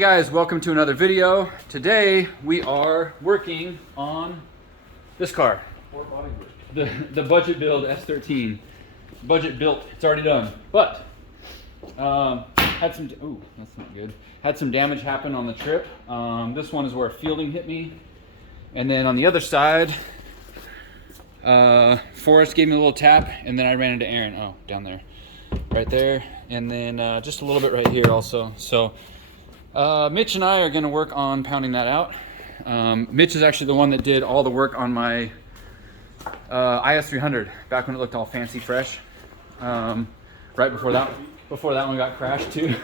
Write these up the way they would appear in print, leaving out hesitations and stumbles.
guys, welcome to another video. Today we are working on this car. The budget build S13. Budget built, it's already done. But had some, ooh, that's not good. Had some damage happen on the trip. This one is where fielding hit me. And then on the other side, Forrest gave me a little tap, and then I ran into Aaron. Oh, down there, right there. And then just a little bit right here also. So Mitch and I are gonna work on pounding that out. Mitch is actually the one that did all the work on my IS300 back when it looked all fancy fresh. Right before that one got crashed too.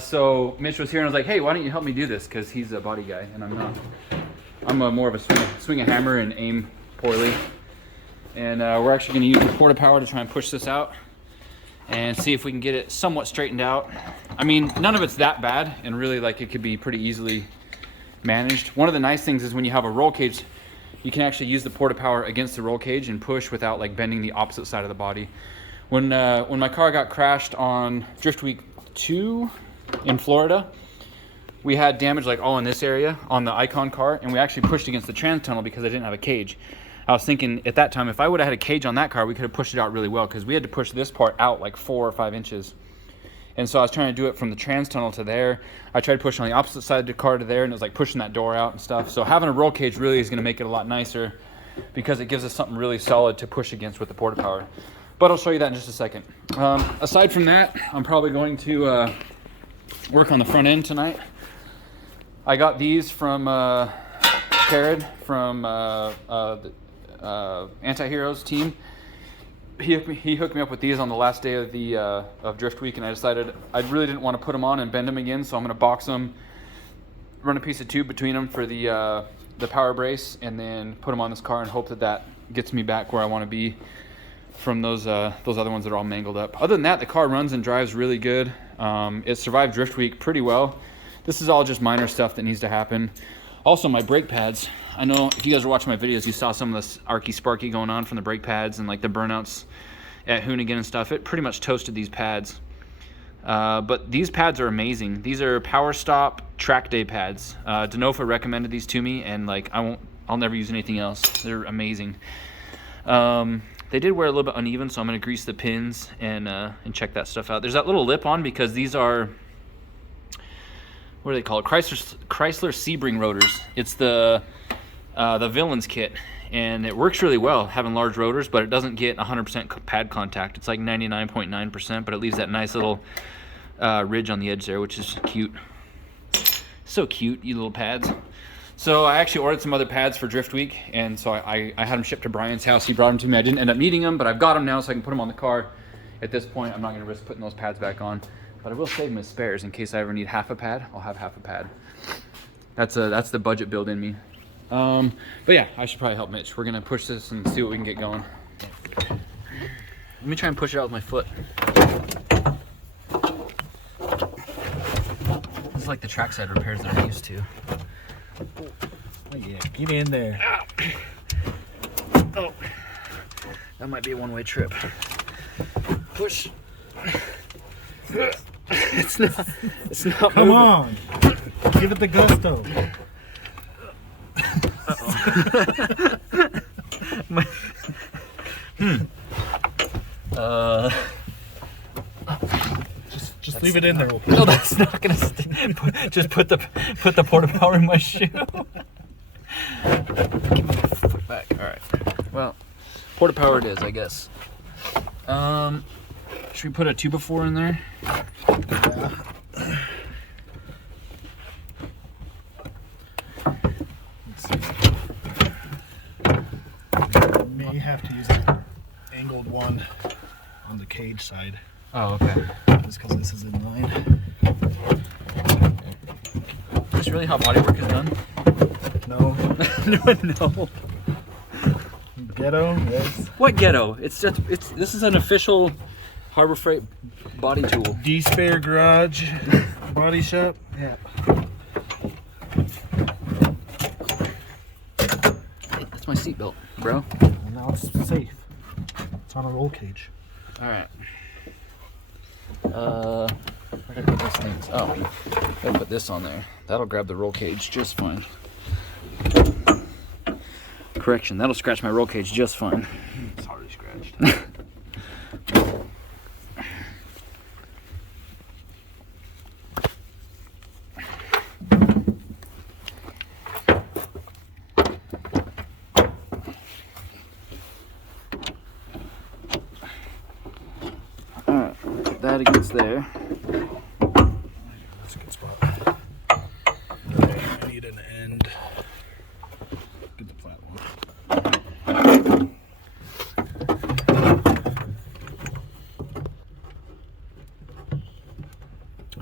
So Mitch was here and I was like, hey, why don't you help me do this? Because he's a body guy and I'm not. I'm more of a swing a hammer and aim poorly. And we're actually going to use the porta power to try and push this out and see if we can get it somewhat straightened out. I mean, none of it's that bad, and really, like, it could be pretty easily managed. One of the nice things is when you have a roll cage, you can actually use the porta power against the roll cage and push without like bending the opposite side of the body. When my car got crashed on Drift Week 2 in Florida, we had damage like all in this area on the Icon car, and we actually pushed against the trans tunnel because I didn't have a cage. I was thinking at that time, if I would have had a cage on that car, we could have pushed it out really well, because we had to push this part out like 4 or 5 inches. And so I was trying to do it from the trans tunnel to there. I tried pushing on the opposite side of the car to there, and it was like pushing that door out and stuff. So having a roll cage really is going to make it a lot nicer, because it gives us something really solid to push against with the porta power. But I'll show you that in just a second. Aside from that, I'm probably going to work on the front end tonight. I got these from Jared from the Anti-Heroes team. He hooked me up with these on the last day of the of Drift Week, and I decided I really didn't want to put them on and bend them again, so I'm going to box them, run a piece of tube between them for the power brace, and then put them on this car and hope that that gets me back where I want to be from those other ones that are all mangled up. Other than that, the car runs and drives really good. It survived Drift Week pretty well. This is all just minor stuff that needs to happen. Also, my brake pads. I know if you guys were watching my videos, you saw some of this arky sparky going on from the brake pads and like the burnouts at Hoonigan and stuff. It pretty much toasted these pads. But these pads are amazing. These are Power Stop track day pads. Denofa recommended these to me, and like I'll never use anything else. They're amazing. They did wear a little bit uneven, so I'm gonna grease the pins and check that stuff out. There's that little lip on because these are, what do they call it? Chrysler Sebring rotors. It's the Villains kit, and it works really well having large rotors, but it doesn't get 100% pad contact. It's like 99.9%, but it leaves that nice little ridge on the edge there, which is cute. So cute, you little pads. So I actually ordered some other pads for Drift Week, and so I had them shipped to Brian's house. He brought them to me. I didn't end up needing them, but I've got them now, so I can put them on the car. At this point, I'm not going to risk putting those pads back on, but I will save them as spares in case I ever need half a pad. I'll have half a pad. That's the budget build in me. But yeah, I should probably help Mitch. We're gonna push this and see what we can get going. Let me try and push it out with my foot. This is like the trackside repairs that I'm used to. Oh yeah, get in there. Oh, that might be a one-way trip. Push. It's not Come moving. on, give it the gusto. Just leave it in there. No, that's not gonna stick. Just put the porta power in my shoe. Give me my foot back. All right. Well, porta power it is, I guess. Should we put a 2x4 in there? Yeah. Let's see. May have to use an angled one on the cage side. Oh, okay. Just because this is in line. Is this really how bodywork is done? No. No. Ghetto? Yes. What ghetto? This is an official Harbor Freight body tool. D-Spare Garage Body Shop. Yeah. That's my seatbelt, bro. And now it's safe. It's on a roll cage. All right. Where did I put those things? Oh, I'll put this on there. That'll grab the roll cage just fine. Correction, that'll scratch my roll cage just fine. It's already scratched. Alright, that against there. That's a good spot. Okay, I need an end. Get the flat one.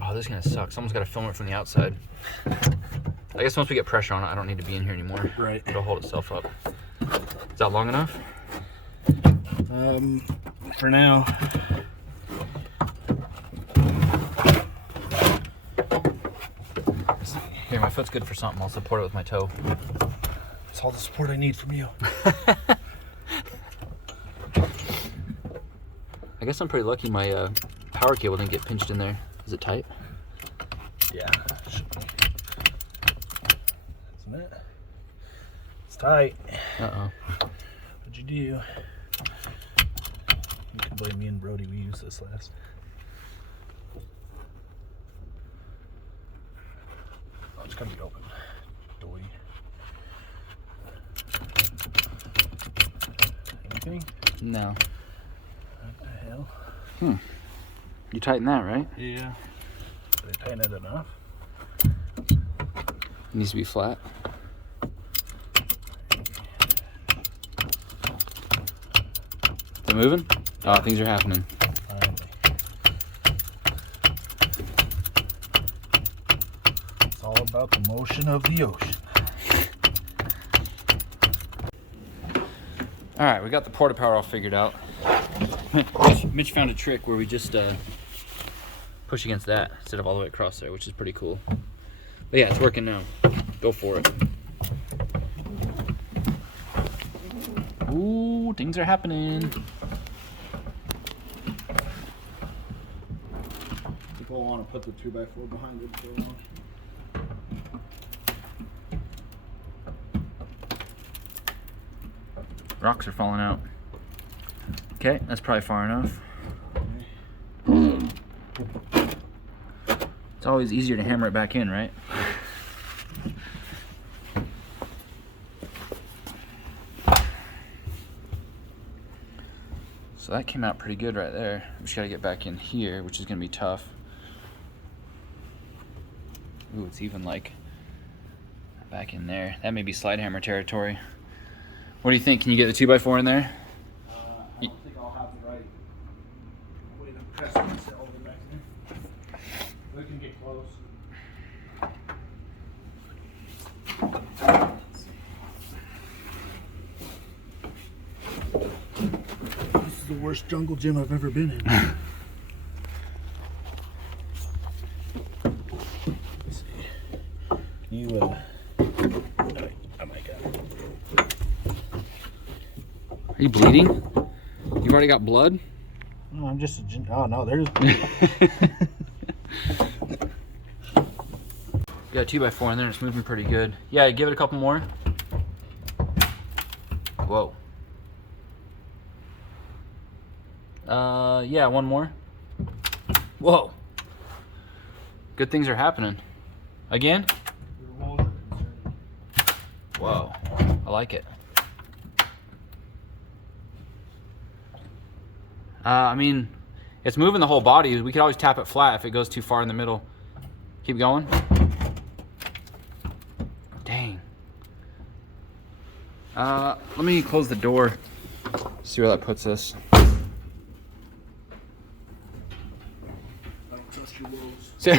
Oh, this is gonna suck. Someone's gotta film it from the outside. I guess once we get pressure on it, I don't need to be in here anymore. Right. It'll hold itself up. Is that long enough? For now. Here, my foot's good for something. I'll support it with my toe. That's all the support I need from you. I guess I'm pretty lucky my power cable didn't get pinched in there. Is it tight? Yeah. Isn't it? It's tight. Uh-oh. What'd you do? You can blame me and Brody. We used this last. Oh, it's gonna be open. Doy. Anything? No. What the hell? You tighten that, right? Yeah. Did I tighten it enough? It needs to be flat. Is it moving? Oh, things are happening. Finally. It's all about the motion of the ocean. All right, we got the porta power all figured out. Mitch found a trick where we just push against that instead of all the way across there, which is pretty cool. But yeah, it's working now. Go for it. Ooh, things are happening. People want to put the 2x4 behind it for long. Rocks are falling out. Okay, that's probably far enough. It's always easier to hammer it back in, right? So that came out pretty good right there. We just gotta get back in here, which is gonna be tough. Ooh, it's even like back in there. That may be slide hammer territory. What do you think? Can you get the 2x4 in there? I don't think I'll have the right way to press myself back there. We can get close. This is the worst jungle gym I've ever been in. Let's see. You, I might got it. Are you bleeding? You've already got blood? No, I'm just oh no, there's Got a 2x4 in there, it's moving pretty good. Yeah, give it a couple more. Whoa. Yeah, one more. Whoa. Good things are happening. Again? Whoa. I like it. I mean, it's moving the whole body. We could always tap it flat if it goes too far in the middle. Keep going. Dang. Let me close the door. See where that puts us. So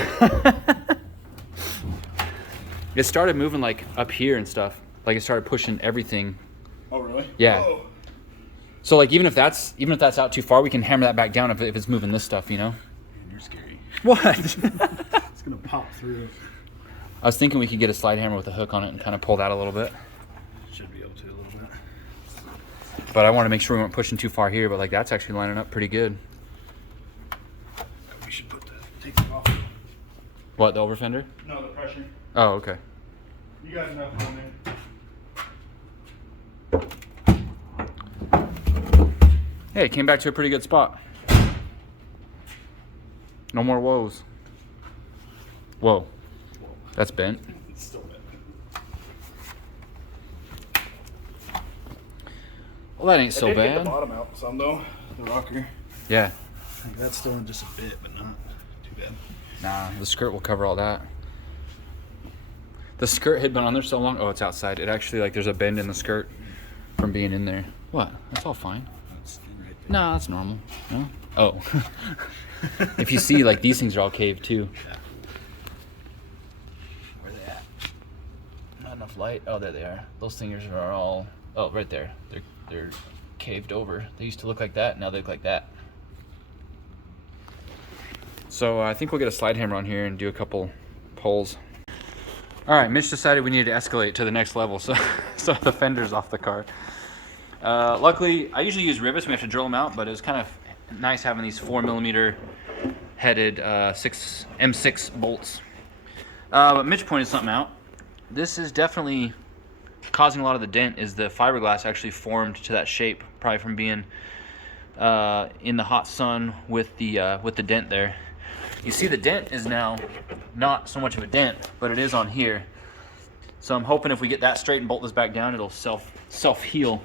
it started moving like up here and stuff. Like it started pushing everything. Oh really? Yeah. Oh. So like even if that's out too far, we can hammer that back down if it's moving this stuff, you know? Man, you're scary. What? It's gonna pop through. I was thinking we could get a slide hammer with a hook on it and kind of pull that a little bit. Should be able to a little bit. But I want to make sure we weren't pushing too far here, but like that's actually lining up pretty good. We should take it off. What, the over fender? No, the pressure. Oh, okay. You got enough on there. Hey, it came back to a pretty good spot. No more woes. Whoa. That's bent. It's still bent. Well, that ain't so I did bad. get the bottom out some though, the rocker. Yeah. Like, that's still in just a bit, but not too bad. Nah, the skirt will cover all that. The skirt had been on there so long. Oh, it's outside. It actually, like, there's a bend in the skirt from being in there. What? That's all fine. That's right there. Nah, that's normal. No? Oh. If you see, like, these things are all caved too. Yeah. Where they at? Not enough light. Oh, there they are. Those things are all. Oh, right there. They're caved over. They used to look like that. Now they look like that. So I think we'll get a slide hammer on here and do a couple pulls. All right, Mitch decided we needed to escalate to the next level, so the fender's off the car. Luckily, I usually use rivets. We have to drill them out, but it was kind of nice having these 4mm headed M6 bolts. But Mitch pointed something out. This is definitely causing a lot of the dent. Is the fiberglass actually formed to that shape, probably from being in the hot sun with the dent there. You see the dent is now not so much of a dent, but it is on here. So I'm hoping if we get that straight and bolt this back down, it'll self-heal.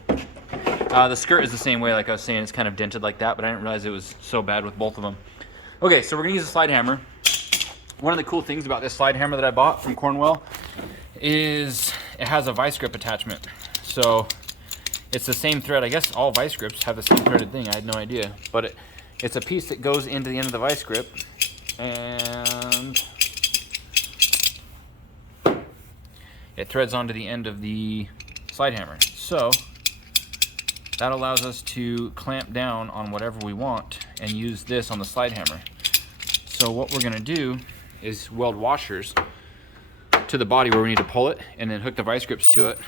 The skirt is the same way, like I was saying, it's kind of dented like that, but I didn't realize it was so bad with both of them. Okay, so we're gonna use a slide hammer. One of the cool things about this slide hammer that I bought from Cornwell is it has a vice grip attachment. So it's the same thread. I guess all vice grips have the same threaded thing. I had no idea, but it's a piece that goes into the end of the vice grip, and it threads onto the end of the slide hammer. So that allows us to clamp down on whatever we want and use this on the slide hammer. So what we're gonna do is weld washers to the body where we need to pull it, and then hook the vice grips to it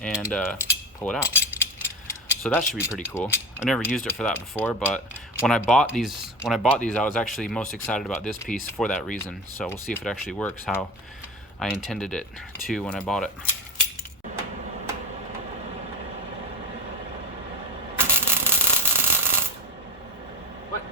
and pull it out. So that should be pretty cool. I've never used it for that before, but when I bought these, I was actually most excited about this piece for that reason. So we'll see if it actually works how I intended it to when I bought it. What?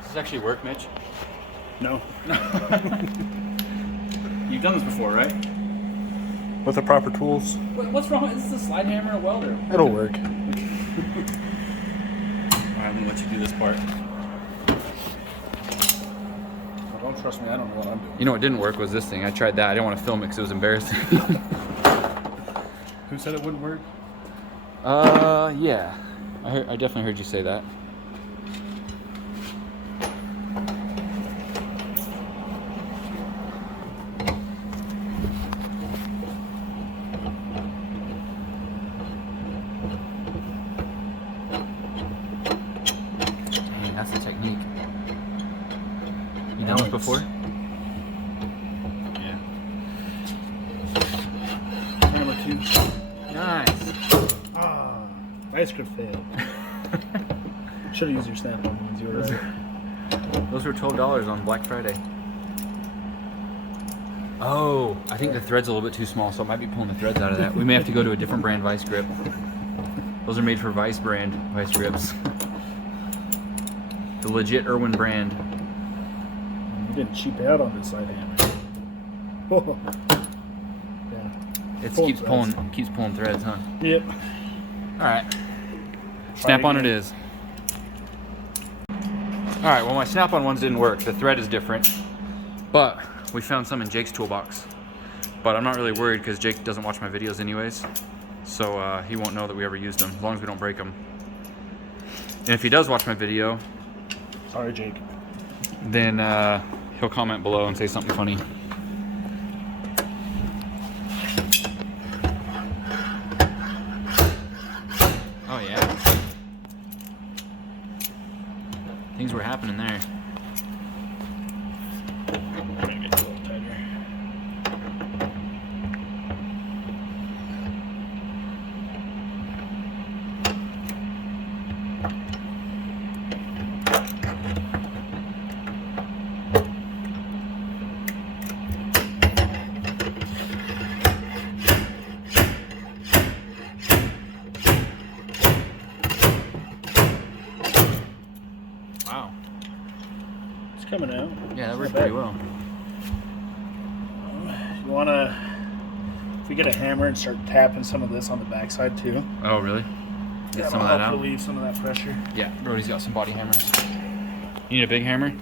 Does this actually work, Mitch? No. You've done this before, right? With the proper tools, What's wrong? Is this a slide hammer or a welder? it'll work. Alright, I'm gonna let you do this part. Well, don't trust me, I don't know what I'm doing. You know what didn't work was this thing. I tried that. I didn't want to film it because it was embarrassing. Who said it wouldn't work? Yeah. I definitely heard you say that. Dang, that's the technique. You done this before? Yeah. Hammer two. Nice. Ah, vice grip failed. Should have used your snap-on ones. You were right. Those were $12 on Black Friday. Oh, I think the thread's a little bit too small, so I might be pulling the threads out of that. We may have to go to a different brand vice grip. Those are made for Vice brand vice grips. The legit Irwin brand. You didn't cheap out on this side hammer. Whoa. Yeah. It Pulling keeps pulling threads, huh? Yep. All right. Snap-on it is. All right, well, my snap-on ones didn't work. The thread is different, but we found some in Jake's toolbox. But I'm not really worried because Jake doesn't watch my videos anyways, so he won't know that we ever used them as long as we don't break them. And if he does watch my video, Sorry, Jake. then he'll comment below and say something funny. Oh yeah. Things were happening there. Get a little tighter. Wow. It's coming out. Yeah, that It's worked not pretty bad. well. You wanna, if we get a hammer and start tapping some of this on the backside too. Oh really? Get Yeah, some of that'll that help out. relieve some of that pressure. Yeah, Brody's got some body hammers. You need a big hammer?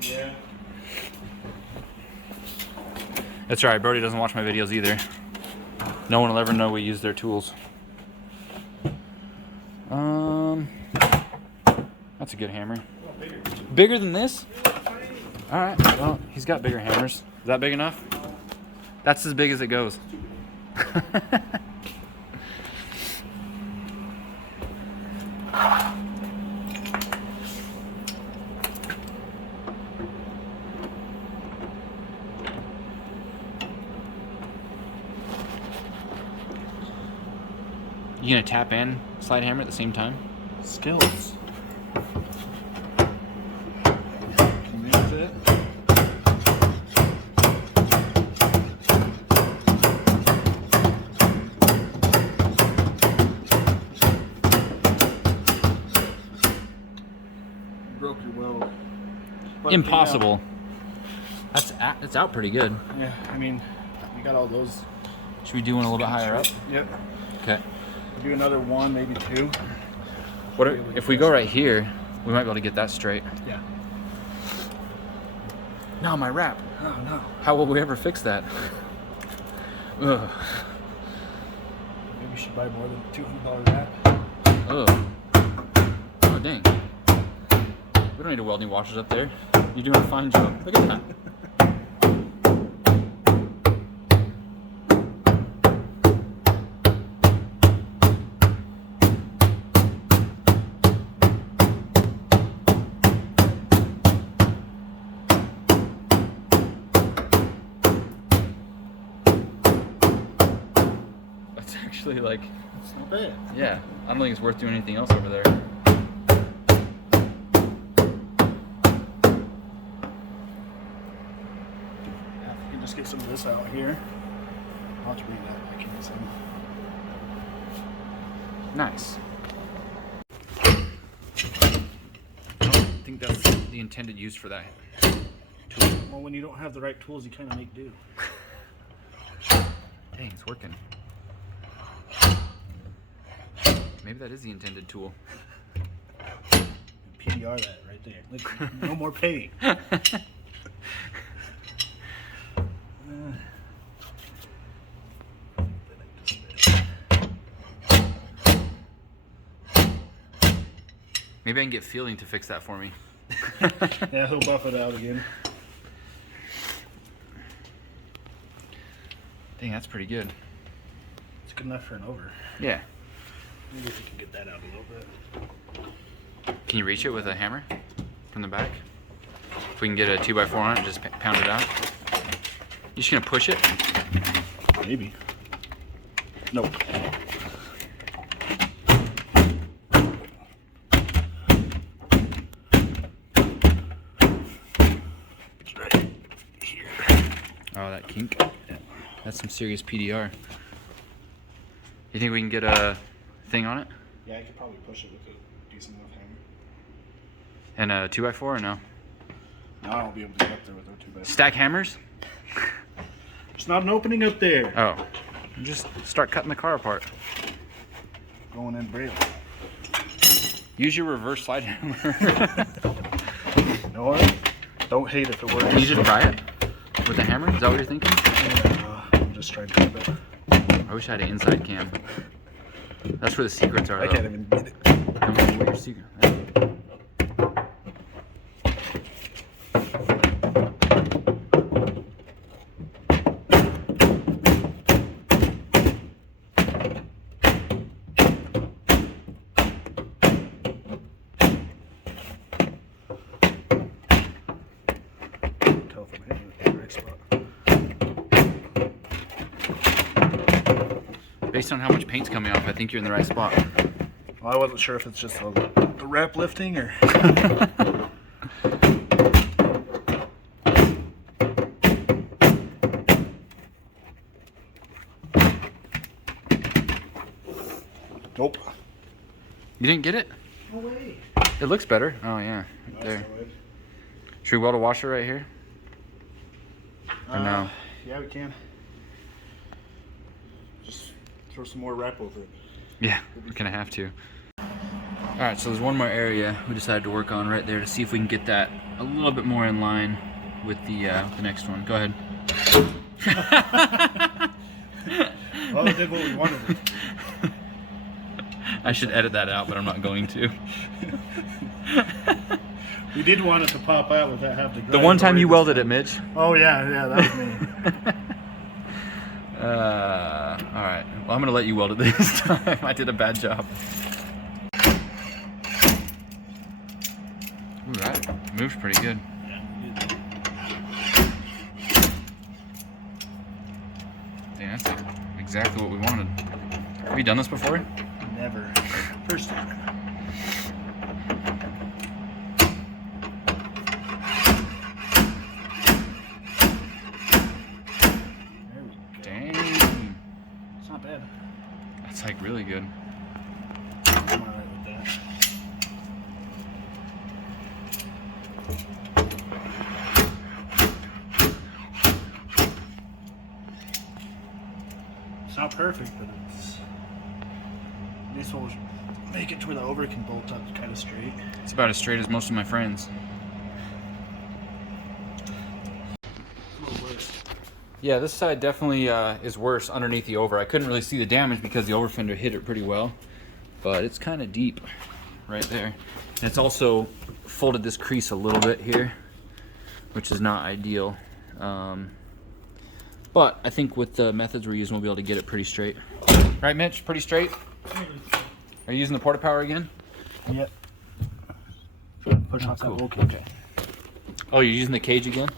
Yeah. That's right, Brody doesn't watch my videos either. No one will ever know we use their tools. That's a good hammer. Bigger than this? Alright, well, he's got bigger hammers. Is that big enough? That's as big as it goes. You gonna tap and slide hammer at the same time? Skills. Can you use it? Broke your weld. But, Impossible. That's out pretty good. Yeah, I mean, we got all those. Should we do one a little bit higher up? Yep. Okay. Do another one, maybe two. What if we go right here? We might be able to get that straight. Yeah. No, my wrap. Oh no. How will we ever fix that? Ugh. Maybe we should buy more than $200 wrap. Ugh. Oh dang. We don't need a welding washers up there. You're doing a fine job. Look at that. That's actually like, It's not bad. yeah, I don't think it's worth doing anything else over there. Yeah, if you can just get some of this out here. I'll have to bring that back in a second. Nice. I don't think that's the intended use for that tool. Well, when you don't have the right tools, you kind of make do. Dang, it's working. Maybe that is the intended tool. PDR that right there. Like, no more pay. Maybe I can get Fielding to fix that for me. Yeah, he'll buff it out again. Dang, that's pretty good. It's good enough for an over. Yeah. Maybe if you can get that out a little bit. Can you reach it with a hammer from the back? If we can get a 2x4 on it, just pound it out. You just gonna push it? Maybe. Nope. It's right here. Oh, that kink. That's some serious PDR. You think we can get a thing on it? Yeah, I could probably push it with a decent enough hammer. And a 2x4 or no? No, I won't be able to get up there with our 2x4. Stack hammers? There's not an opening up there. Oh. Just start cutting the car apart. Going in braille. Use your reverse slide hammer. You know what? Don't hate if it works. Can you just try it with a hammer? Is that what you're thinking? I'm just trying to grab it. I wish I had an inside cam. That's where the secrets are. I though. can't even get it. What your secret? Based on how much paint's coming off, I think you're in the right spot. Well, I wasn't sure if it's just the rep lifting or. Nope. You didn't get it? No way. It looks better. Oh yeah, right there. Should we weld a washer right here? Or no? Yeah, we can. Just throw some more rep over it. Yeah, we're gonna have to. All right, so there's one more area we decided to work on right there to see if we can get that a little bit more in line with the next one. Go ahead. Well, it did what we wanted it. I should edit that out, but I'm not going to. We did want it to pop out without having to. The one time you welded it, Mitch. Oh yeah, that was me. All right. Well, I'm gonna let you weld it this time. I did a bad job. Ooh, that moves pretty good. Yeah, that's exactly what we wanted. Have you done this before? Never. First time. Dang. It's not bad. That's like really good. I'm alright with that. It's not perfect, but it's. At least we'll make it to where the over can bolt up kind of straight. It's about as straight as most of my friends. Yeah, this side definitely is worse underneath the over. I couldn't really see the damage because the over fender hit it pretty well, but it's kind of deep right there. And it's also folded this crease a little bit here, which is not ideal. But I think with the methods we're using, we'll be able to get it pretty straight. Right, Mitch? Pretty straight? Are you using the porta power again? Yep. Push off cool. that roll cage. Oh, you're using the cage again?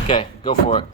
Okay, go for it.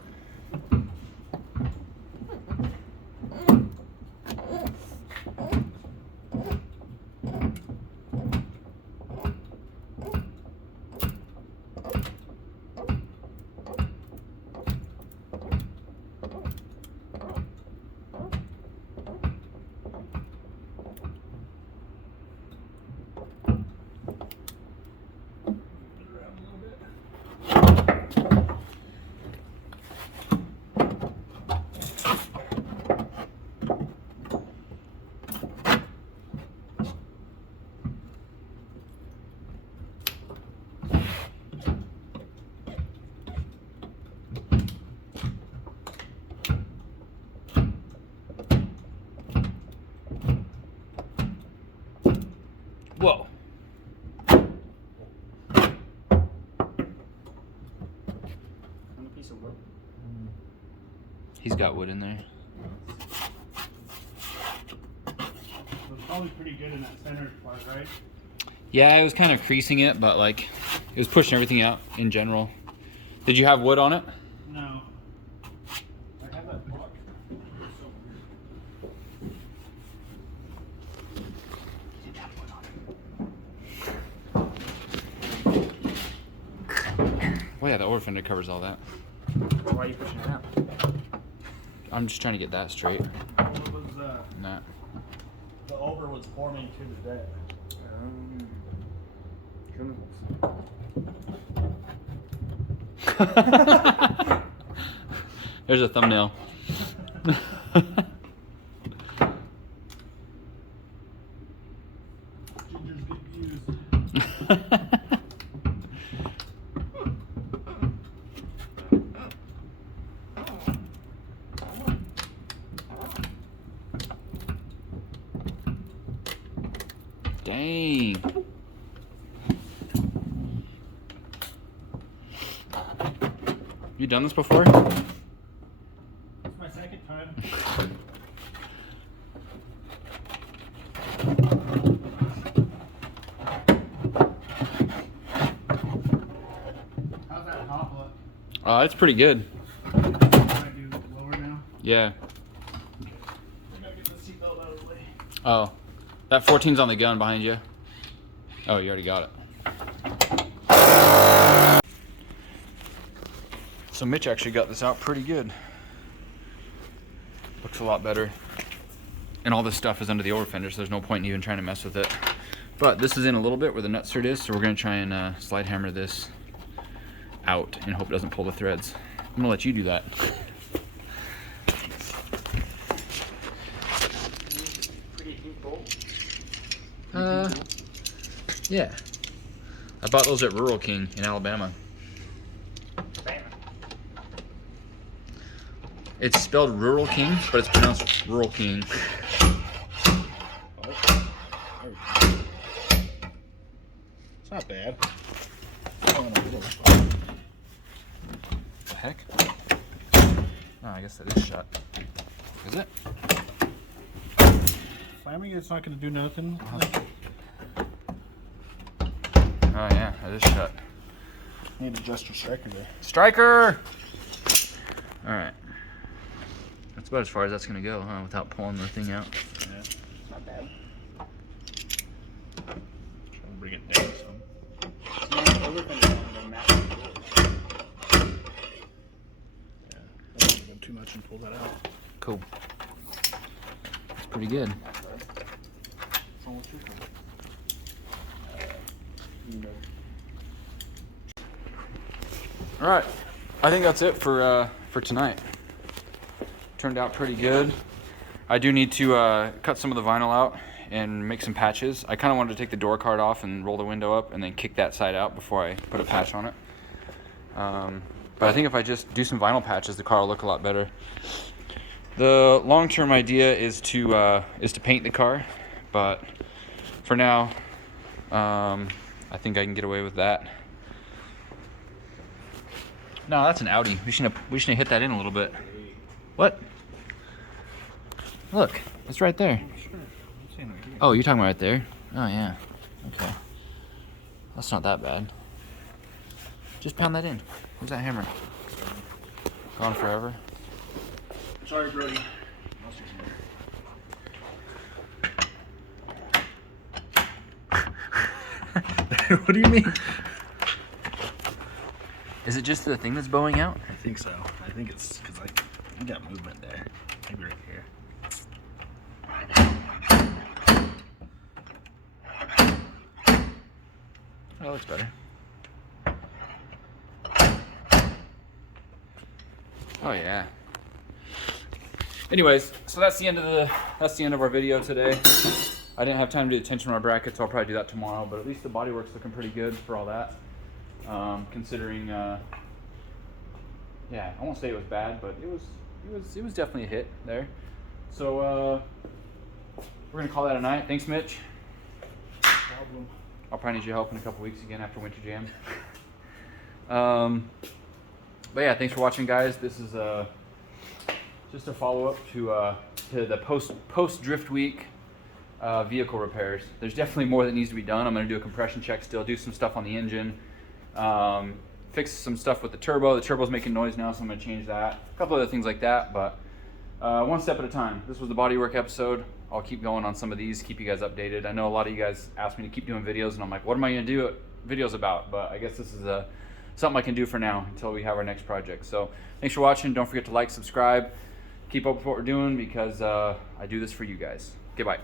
Whoa. Piece of wood. He's got wood in there. It's probably pretty good in that center part, right? Yeah, I was kind of creasing it, but like it was pushing everything out in general. Did you have wood on it? No. I have that block. Well, yeah, the over fender covers all that. Why are you pushing it out? I'm just trying to get that straight. What was Not. the over was forming to the deck? There's a thumbnail. Gingers get used. Dang. You done this before? It's my second time. How's that hop look? It's pretty good. Can I do lower now? Yeah. I gotta get the seat Oh, that 14's on the gun behind you. Oh, you already got it. So Mitch actually got this out pretty good. Looks a lot better. And all this stuff is under the over fender, so there's no point in even trying to mess with it. But this is in a little bit where the nutsert is, so we're gonna try and slide hammer this out and hope it doesn't pull the threads. I'm gonna let you do that. Yeah. I bought those at Rural King in Alabama. It's spelled Rural King, but it's pronounced Rural King. It's not bad. The heck? Oh, I guess that is shut. Is it? Slamming it's not going to do nothing. Oh yeah, that is shut. Need to adjust your striker there. Striker! Alright. That's about as far as that's going to go, huh? Without pulling the thing out. Yeah, not bad. Try to bring it down some. Yeah, don't go too much and pull that out. Cool. That's pretty good. All right, I think that's it for tonight. Turned out pretty good. I do need to cut some of the vinyl out and make some patches. I kind of wanted to take the door card off and roll the window up and then kick that side out before I put a patch on it. But I think if I just do some vinyl patches, the car will look a lot better. The long-term idea is to paint the car, but for now, I think I can get away with that. No, that's an Audi. We shouldn't have hit that in a little bit. What? Look, it's right there. Oh, you're talking about right there? Oh yeah. Okay. That's not that bad. Just pound that in. Where's that hammer? Gone forever. Sorry, Brody. What do you mean? Is it just the thing that's bowing out? I think so. I think it's because you got movement there. Maybe right here. Oh, that looks better. Oh yeah. Anyways, so that's the end of our video today. I didn't have time to do the tension rod brackets, so I'll probably do that tomorrow. But at least the bodywork's looking pretty good for all that. Considering, yeah, I won't say it was bad, but it was definitely a hit there. So we're gonna call that a night. Thanks, Mitch. No problem. I'll probably need your help in a couple weeks again after Winter Jam. But yeah, thanks for watching, guys. This is just a follow-up to the post drift week vehicle repairs. There's definitely more that needs to be done. I'm going to do a compression check still, do some stuff on the engine, fix some stuff with the turbo. The turbo's making noise now, so I'm going to change that. A couple other things like that, but one step at a time. This was the bodywork episode. I'll keep going on some of these, keep you guys updated. I know a lot of you guys asked me to keep doing videos, and I'm like, what am I going to do videos about? But I guess this is something I can do for now until we have our next project. So thanks for watching. Don't forget to like, subscribe, keep up with what we're doing, because I do this for you guys. Goodbye.